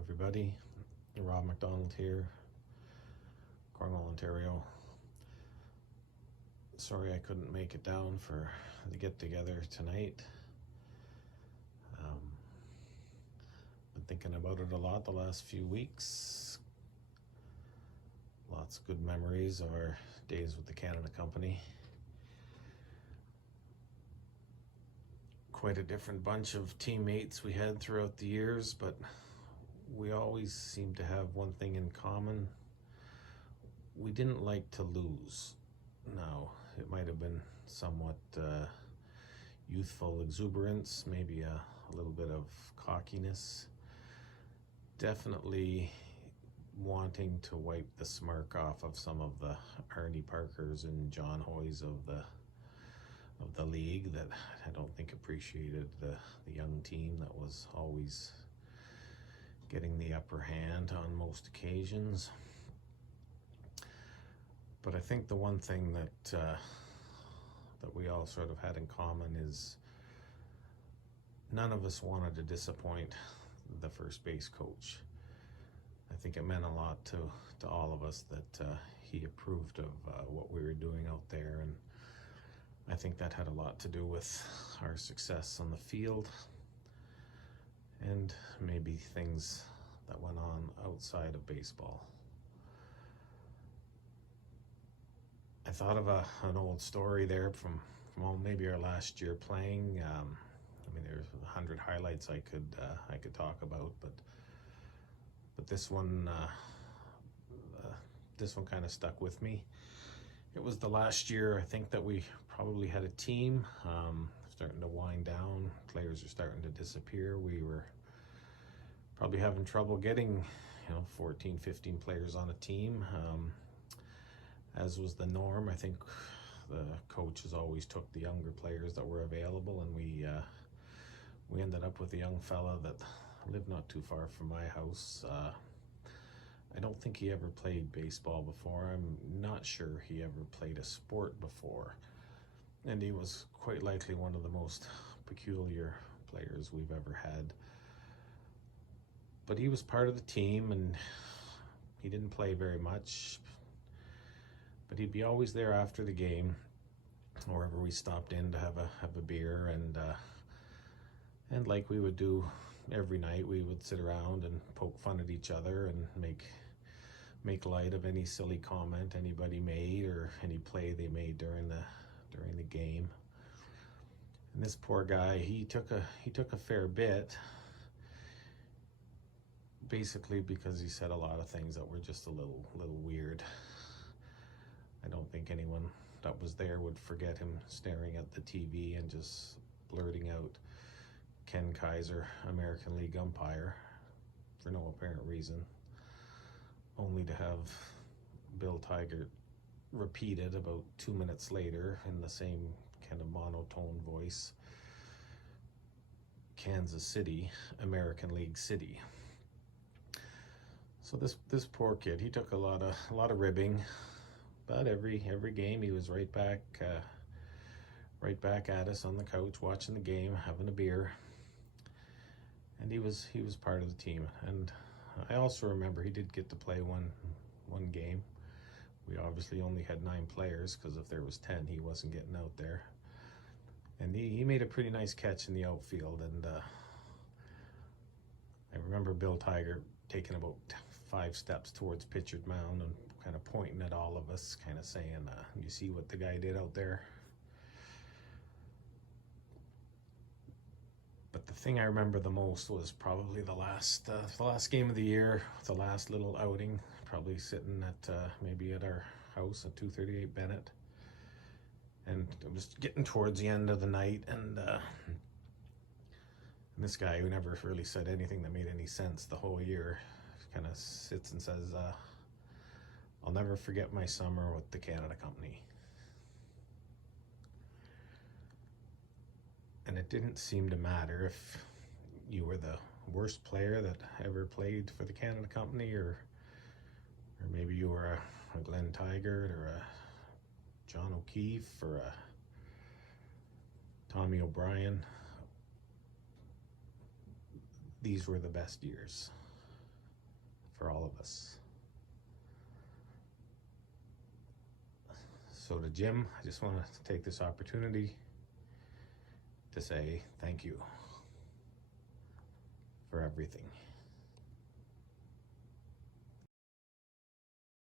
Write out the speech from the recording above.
everybody. Rob McDonald here, Cornwall, Ontario. Sorry I couldn't make it down for the get-together tonight. Been thinking about it a lot the last few weeks. Lots of good memories of our days with the Canada Company. Quite a different bunch of teammates we had throughout the years, but we always seemed to have one thing in common. We didn't like to lose. Now, it might have been somewhat youthful exuberance, maybe a little bit of cockiness. Definitely wanting to wipe the smirk off of some of the Arnie Parkers and John Hoys of the league that I don't think appreciated the young team that was always getting the upper hand on most occasions. But I think the one thing that we all sort of had in common is none of us wanted to disappoint the first base coach. I think it meant a lot to all of us that he approved of what we were doing out there, and I think that had a lot to do with our success on the field and maybe things that went on outside of baseball. I thought of an old story there from maybe our last year playing. I mean, there's 100 highlights I could talk about, but this one kind of stuck with me. It was the last year I think that we probably had a team starting to wind down. Players are starting to disappear. We were probably having trouble getting 14, 15 players on a team, as was the norm. I think the coaches always took the younger players that were available, and we ended up with a young fella that lived not too far from my house. I don't think he ever played baseball before. I'm not sure he ever played a sport before. And he was quite likely one of the most peculiar players we've ever had. But he was part of the team, and he didn't play very much. But he'd be always there after the game, wherever we stopped in to have a beer, and like we would do every night, we would sit around and poke fun at each other and make light of any silly comment anybody made or any play they made during the game. And this poor guy, he took a fair bit, basically because he said a lot of things that were just a little weird. I don't think anyone that was there would forget him staring at the TV and just blurting out Ken Kaiser, American League umpire, for no apparent reason, only to have Bill Tigert repeated about 2 minutes later in the same kind of monotone voice, Kansas City, American League City. So this poor kid, he took a lot of ribbing, but every game he was right back at us on the couch watching the game, having a beer. And he was part of the team. And I also remember he did get to play one game. We obviously only had 9 players, because if there was 10, he wasn't getting out there. And he made a pretty nice catch in the outfield. And I remember Bill Tigert taking about 5 steps towards pitcher's mound and kind of pointing at all of us, kind of saying, you see what the guy did out there? But the thing I remember the most was probably the last game of the year, the last little outing, probably sitting at maybe at our house at 238 Bennett. And it was getting towards the end of the night, and this guy who never really said anything that made any sense the whole year kind of sits and says, I'll never forget my summer with the Canada Company. And it didn't seem to matter if you were the worst player that ever played for the Canada Company, or maybe you were a Glenn Tigert or a John O'Keefe or a Tommy O'Brien. These were the best years. for all of us. So to Jim, I just want to take this opportunity to say thank you for everything.